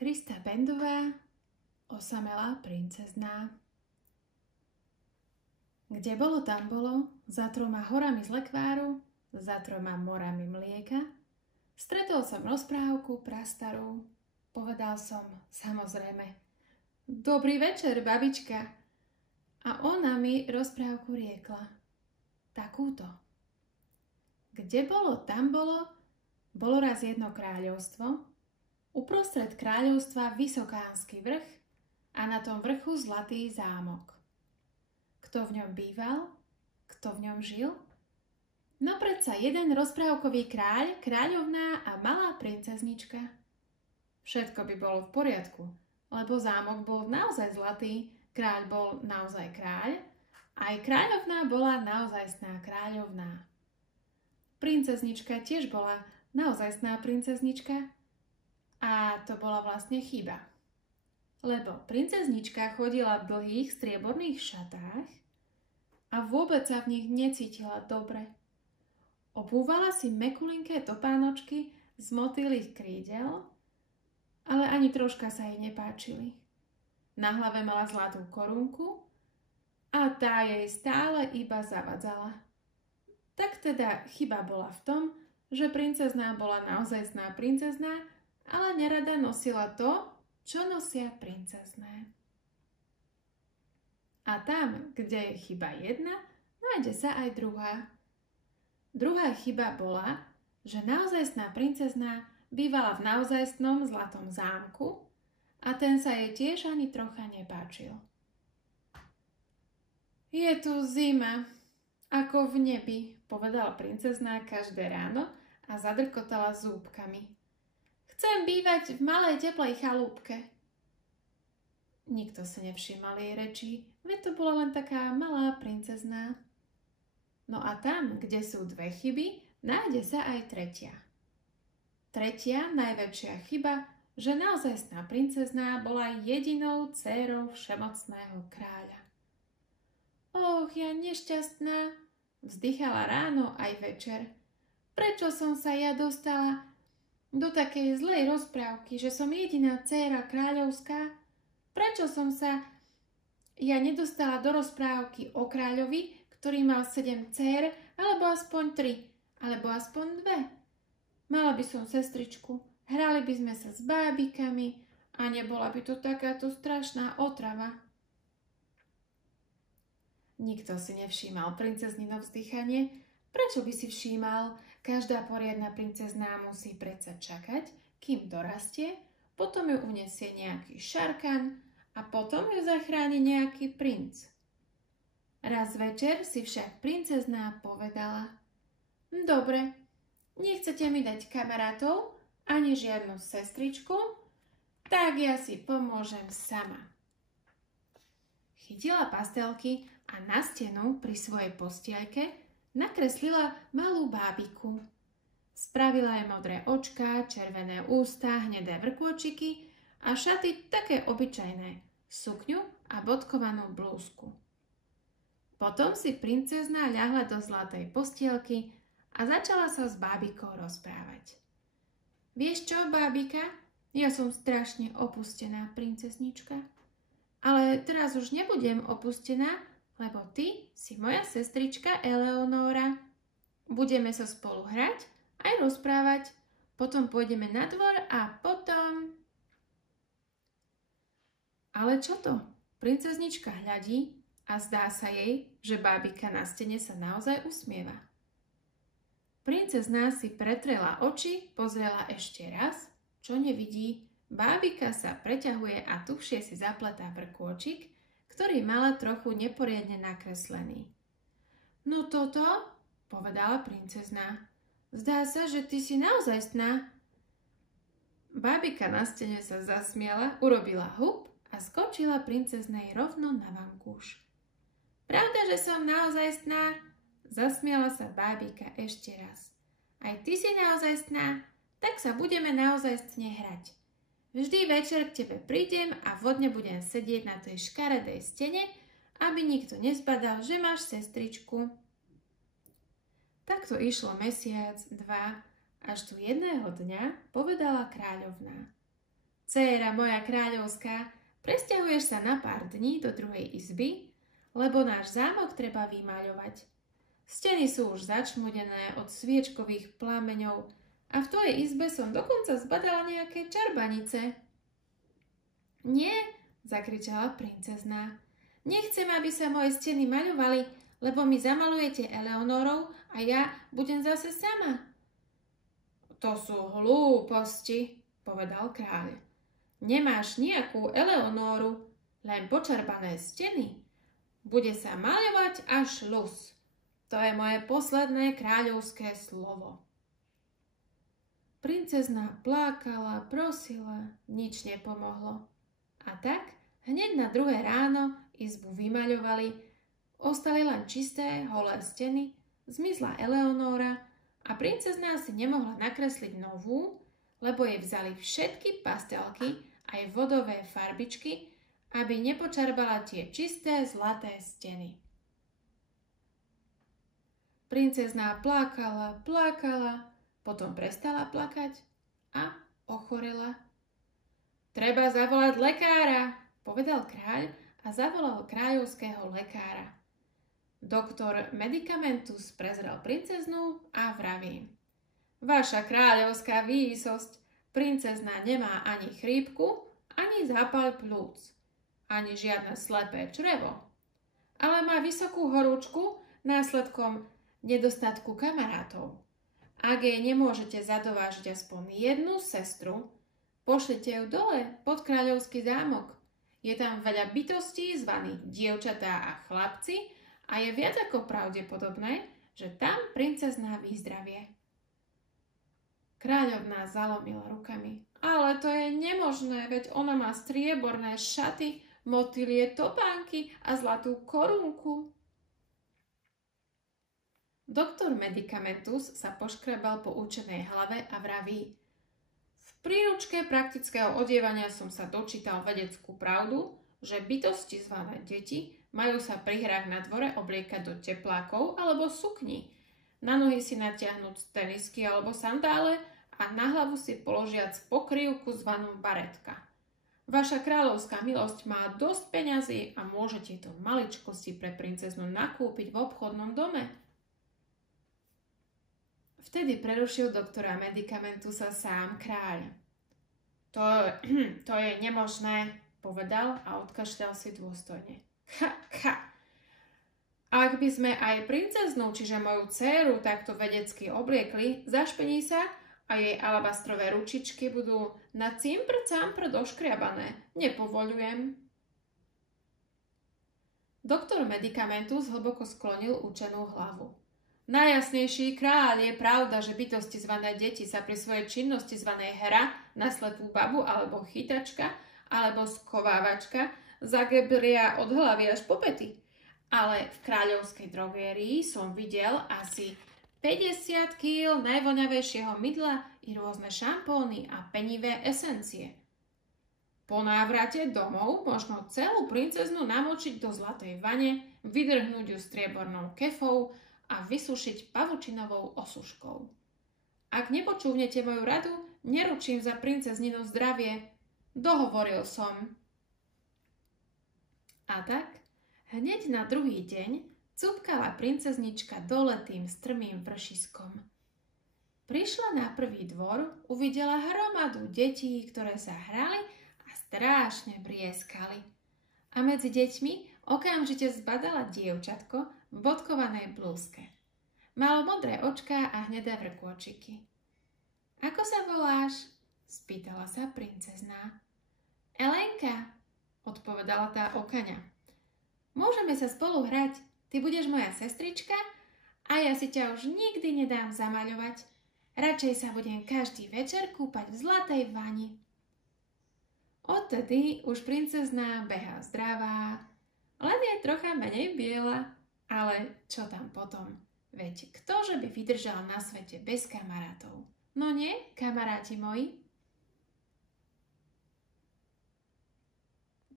Krista Bendová, Osamelá princezná. Kde bolo, tam bolo, za 3 horami z lekváru, za 3 morami mlieka. Stretol som rozprávku prastarú, povedal som samozrejme: Dobrý večer, babička. A ona mi rozprávku riekla takúto. Kde bolo, tam bolo, bolo raz jedno kráľovstvo. Uprostred kráľovstva vysokánsky vrch a na tom vrchu zlatý zámok. Kto v ňom býval? Kto v ňom žil? No predsa jeden rozprávkový kráľ, kráľovná a malá princeznička. Všetko by bolo v poriadku, lebo zámok bol naozaj zlatý, kráľ bol naozaj kráľ, aj kráľovná bola naozajstná kráľovná. Princeznička tiež bola naozajstná princeznička. A to bola vlastne chyba. Lebo princeznička chodila v dlhých strieborných šatách a vôbec sa v nich necítila dobre. Obúvala si mekulinké topánočky z motýlych krídel, ale ani troška sa jej nepáčili. Na hlave mala zlatú korunku a tá jej stále iba zavadzala. Tak teda chyba bola v tom, že princezná bola naozajstná princezná, ale nerada nosila to, čo nosia princezné. A tam, kde je chyba jedna, nájde sa aj druhá. Druhá chyba bola, že naozajstná princezná bývala v naozajstnom zlatom zámku a ten sa jej tiež ani trocha nepáčil. Je tu zima, ako v nebi, povedala princezná každé ráno a zadrkotala zúbkami. Chcem bývať v malej teplej chalúbke. Nikto sa nevšímal jej rečí, veď to bola len taká malá princezná. No a tam, kde sú 2 chyby, nájde sa aj tretia. Tretia, najväčšia chyba, že naozajstná princezná bola jedinou dcérou všemocného kráľa. Och, ja nešťastná, vzdychala ráno aj večer. Prečo som sa ja dostala do takej zlej rozprávky, že som jediná dcéra kráľovská? Prečo som sa ja nedostala do rozprávky o kráľovi, ktorý mal 7 dcér, alebo aspoň 3, alebo aspoň 2? Mala by som sestričku, hrali by sme sa s bábikami a nebola by to takáto strašná otrava. Nikto si nevšímal princeznino vzdychanie. Prečo by si všímal? Každá poriadna princezná musí predsa čakať, kým dorastie, potom ju unesie nejaký šarkan a potom ju zachráni nejaký princ. Raz večer si však princezná povedala: Dobre, nechcete mi dať kamarátov ani žiadnu sestričku, tak ja si pomôžem sama. Chytila pastelky a na stenu pri svojej postielke nakreslila malú bábiku. Spravila jej modré očká, červené ústa, hnedé vrkôčiky a šaty také obyčajné, sukňu a bodkovanú blúzku. Potom si princezná ľahla do zlatej postielky a začala sa s bábikou rozprávať. Vieš čo, bábika? Ja som strašne opustená princeznička. Ale teraz už nebudem opustená, lebo ty si moja sestrička Eleonóra. Budeme sa spolu hrať, aj rozprávať, potom pôjdeme na dvor a potom... Ale čo to? Princeznička hľadí a zdá sa jej, že bábika na stene sa naozaj usmieva. Princezná si pretrela oči, pozrela ešte raz, čo nevidí. Bábika sa preťahuje a tuhšie si zapletá vrkôčik, ktorý mala trochu neporiadne nakreslený. No toto, povedala princezná, zdá sa, že ty si naozajstná. Bábika na stene sa zasmiala, urobila hup a skočila princeznej rovno na vankúš. Pravda, že som naozajstná? Zasmiala sa bábika ešte raz. Aj ty si naozajstná? Tak sa budeme naozajstne hrať. Vždy večer k tebe prídem a vodne budem sedieť na tej škaredej stene, aby nikto nezbadal, že máš sestričku. Takto išlo mesiac, 2, až tu jedného dňa povedala kráľovná: Dcéra moja kráľovská, presťahuješ sa na pár dní do druhej izby, lebo náš zámok treba vymaľovať. Steny sú už začmudené od sviečkových plameňov a v tvojej izbe som dokonca zbadala nejaké čarbanice. Nie, zakričala princezná. Nechcem, aby sa moje steny maľovali, lebo mi zamalujete Eleonorou a ja budem zase sama. To sú hlúposti, povedal kráľ. Nemáš nejakú Eleonoru, len počerpané steny. Bude sa maľovať až ľus. To je moje posledné kráľovské slovo. Princezná plakala, prosila, nič nepomohlo. A tak hneď na druhé ráno izbu vymaľovali, ostali len čisté, holé steny, zmizla Eleonóra a princezná si nemohla nakresliť novú, lebo jej vzali všetky pastelky aj vodové farbičky, aby nepočarbala tie čisté zlaté steny. Princezná plakala, potom prestala plakať a ochorela. Treba zavolať lekára, povedal kráľ a zavolal kráľovského lekára. Doktor Medicamentus prezrel princeznú a vraví: Vaša kráľovská výsosť, princezná nemá ani chrípku, ani zápal plúc, ani žiadne slepé črevo, ale má vysokú horúčku následkom nedostatku kamarátov. Ak jej nemôžete zadovážiť aspoň jednu sestru, pošlite ju dole pod kráľovský zámok. Je tam veľa bytostí zvaných dievčatá a chlapci a je viac ako pravdepodobné, že tam princezná vyzdravie. Kráľovná zalomila rukami. Ale to je nemožné, veď ona má strieborné šaty, motýlie topánky a zlatú korunku. Doktor Medicamentus sa poškrebal po účenej hlave a vraví: V príručke praktického odievania som sa dočítal vedeckú pravdu, že bytosti zvané deti majú sa pri hrách na dvore obliekať do teplákov alebo sukní, na nohy si natiahnuť tenisky alebo sandále a na hlavu si položiac pokrývku zvanú baretka. Vaša kráľovská milosť má dosť peňazí a môžete to maličkosti pre princeznu nakúpiť v obchodnom dome. Vtedy prerušil doktora Medicamentusa sám kráľ. To je nemožné, povedal a odkašľal si dôstojne. Ak by sme aj princeznú, čiže moju dcéru, takto vedecky obliekli, zašpení sa a jej alabastrové ručičky budú na cimpr-campr doškriabané. Nepovoľujem. Doktor Medicamentus hlboko sklonil učenú hlavu. Najjasnejší kráľ, je pravda, že bytosti zvané deti sa pri svojej činnosti zvanej hra na slepú babu alebo chytačka alebo skovávačka zagebria od hlavy až po pety. Ale v kráľovskej drogérii som videl asi 50 kg najvoňavejšieho mydla i rôzne šampóny a penivé esencie. Po návrate domov možno celú princeznú namočiť do zlatej vane, vydrhnúť ju striebornou kefou a vysušiť pavučinovou osuškou. Ak nepočúvnete moju radu, neručím za princeznino zdravie. Dohovoril som. A tak, hneď na druhý deň cupkala princeznička dole tým strmým vršiskom. Prišla na prvý dvor, uvidela hromadu detí, ktoré sa hrali a strašne brieskali. A medzi deťmi okamžite zbadala dievčatko v bodkovanej blúzke. Malo modré očká a hnedé vrkôčiky. Ako sa voláš? Spýtala sa princezná. Elenka, odpovedala tá okaňa. Môžeme sa spolu hrať, ty budeš moja sestrička a ja si ťa už nikdy nedám zamaľovať. Radšej sa budem každý večer kúpať v zlatej vani. Odtedy už princezná behá zdravá, len je trocha menej biela, ale čo tam potom? Veď ktože by vydržal na svete bez kamarátov? No nie, kamaráti moji?